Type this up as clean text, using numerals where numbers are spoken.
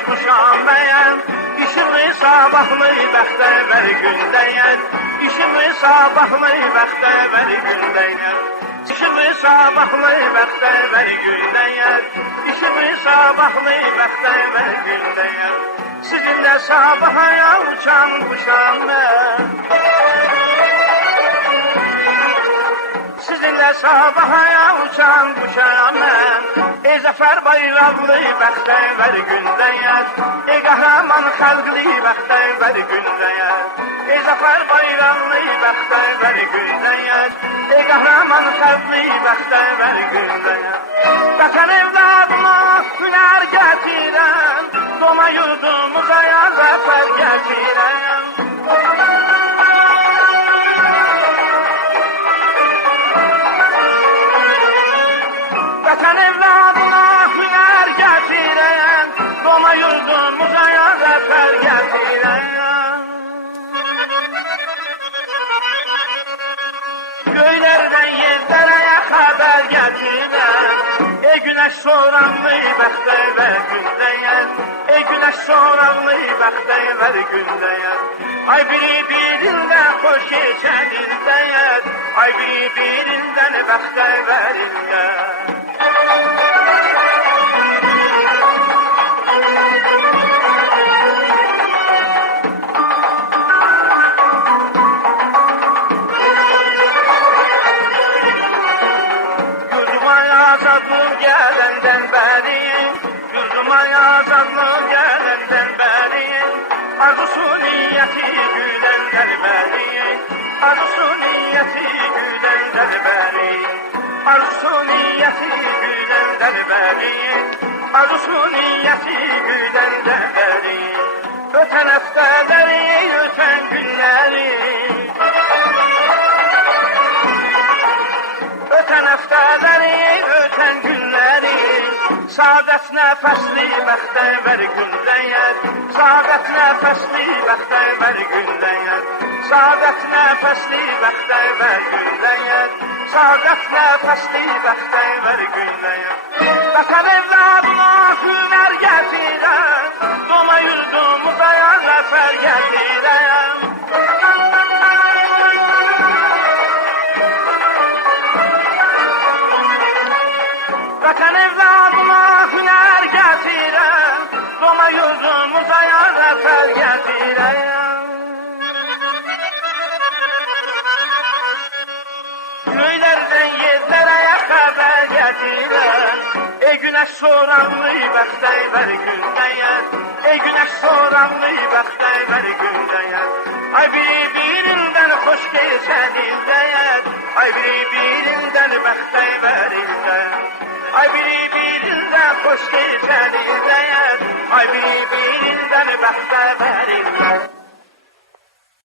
açmışam bəyəm, işimi sabahlı bəxtəvər gündəyəm, işimi sabahlı bəxtəvər gündəyəm, işimi sabahlı bəxtəvər gündəyəm, işimi sabahlı bəxtəvər gündəyəm, sizinlə sabahaya uçanmışam mən. Sizinlə sabahaya uçanmışam mən. Ey zəfər bayraqlı bəxtəvər gündəyəm, ey qəhrəman xalqlı bəxtəvər gündəyəm, ey zəfər bayraqlı bəxtəvər gündəyəm, ey qəhrəman xalqlı bəxtəvər gündəyəm. Vətən evladına hünər gətirən, doma yurdumuza zəfər gətirən. Vətən evladına hünər gətirən, doma yurdumuza zəfər gətirən. Göylərdən yerlərə xəbər gətirən, ey günəş soranlı bəxtəvər gündəyən, ey günəş soranlı bəxtəvər gündəyən. Ay biri birindən xoş keçən ildəyən, ay biri birindən bəxtəvər ildəyən. Azadlıq gələndən bəri, yurduma azadlıq gələndən bəri, arzusu niyyəti güləndən bəri, arzusu niyyəti güləndən bəri, arzusu niyyəti güləndən bəri, arzusu niyyəti güləndən bəri, ötən həftələri, ötən günləri, ötən həftələri, ötən günləri, saadət nəfəsli bəxtəvər gündəyər, saadət nəfəsli bəxtəvər gündəyər, saadət nəfəsli bəxtəvər gündəyər, saadət nəfəsli bəxtəvər gündəyər. Vətən evladına hünər gətirən, doma yurdumuza zəfər gətirən. Vətən evladına hünər gətirən, doma yurdumuza zəfər gətirən. Göylərdən yerlərə xəbər gətirən, ey günəş soranlı bəxtəvər gündəyən, ey günəş soranlı bəxtəvər gündəyən. Ay biri birindən xoş keçən ildəyən, ay biri birindən bəxtəvər ildəyən. Ay biri birindən xoş keçən ildəyən, ay biri birindən bəxtəvər ildəyən.